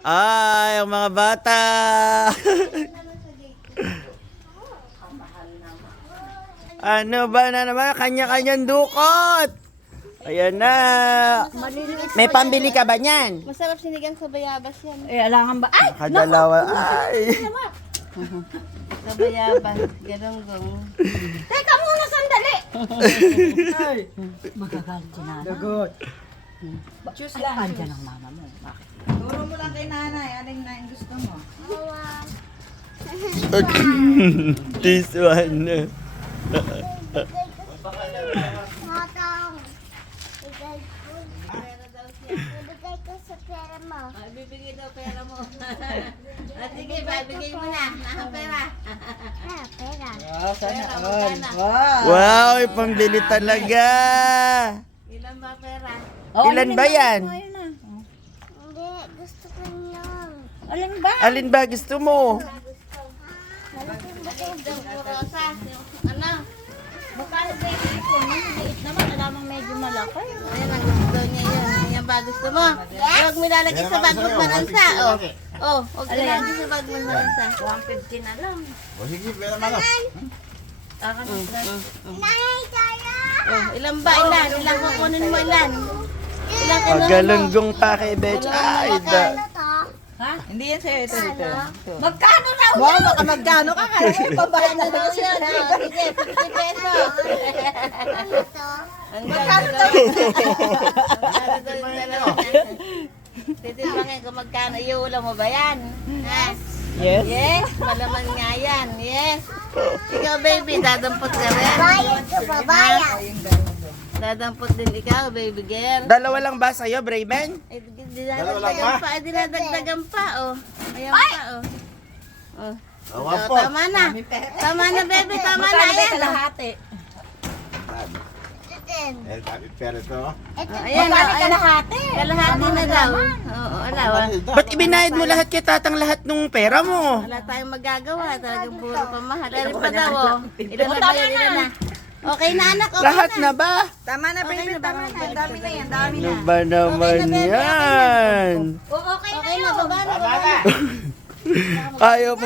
Ay, ang mga bata. Ano ba na naman? Kanya-kanyang dukot. Ayan na. May pambili ka ba niyan? Masarap sinigang sa bayabas yan. Eh, alangan ba? Ay! Kadalawa. Ay. Sa bayabas. Galunggong. Teka muna, sandali! Ay! Magagalit si nanay. Lagot. Choose lang. Andyan ang mama mo. Bakit? Turo mo lang kay nanay. Aling na yung gusto mo. This one. Ibigay ko sa pera mo. Bibigay daw pera mo. Sige, bibigay mo na. Nakapera. Pera. Wow, sana Pera, all. magkano? Wow. Wow, pambili talaga. Ilan ba pera? Ilan ba yan? Hindi, gusto ko lang. Alin ba? Alin ba gusto mo? Yung rosa. Yung ano? Magkano ba yung ipon? Maliit naman. Alamang medyo malaki. Ayan ang gusto niya yun. Yan ba gusto mo? Huwag mo ilalagay sa bag mo malansa. Huwag mo ilalagay sa bag mo malansa. 150 na lang. O sige, pera man lang. Nanay, tayo! Ilan ba? Ilan? Ilan kukunin mo? Ilan? Ilan kukunin mo? Pagalunggong pa kay Betch. Ay, da. Ano to? Hindi yan sa'yo. Ito. Magkano na Wow, baka magkano ka. Kaya mo pambayad na Ano daw daw siya. yun? Sige, 50 pesos. Ano to? Magkano daw? Magkano daw yung dalawa niya? Titimbangin kung magkano. Iulam mo ba yan? Yes. Yes. Yes, malaman nga yan. Yes. Ikaw, baby, dadampot ka rin. Bayad ka ba? Bayad. Dadampot din ikaw, baby girl. Dalawa lang ba sa'yo, Brayman? Eh, dinadagdagan pa. Dinadagdagan pa, oh. Ayan pa, oh. Oh. Awa Oh, po. tama na. Tama na, baby. Tama na. Magkano ba yung Ayan. kalahati? Ito din. Eh, dami pera ito. Ito Ayan, Magkano ayan. kalahati? Kalahati na daw. Oo, ala. Ba't ibinayad mo lahat kay tatang lahat nung pera mo? Wala tayong magagawa. Talagang puro pamahal. Alin pa daw, oh. Ilan na ba yun? Ilan na? Okay na, anak. Okay Lahat na ba? Tama na, baby. Tama na. Dami na yan. Dami na. Ano ba naman yan? Okay na, baba na, baba na. Ayaw mo.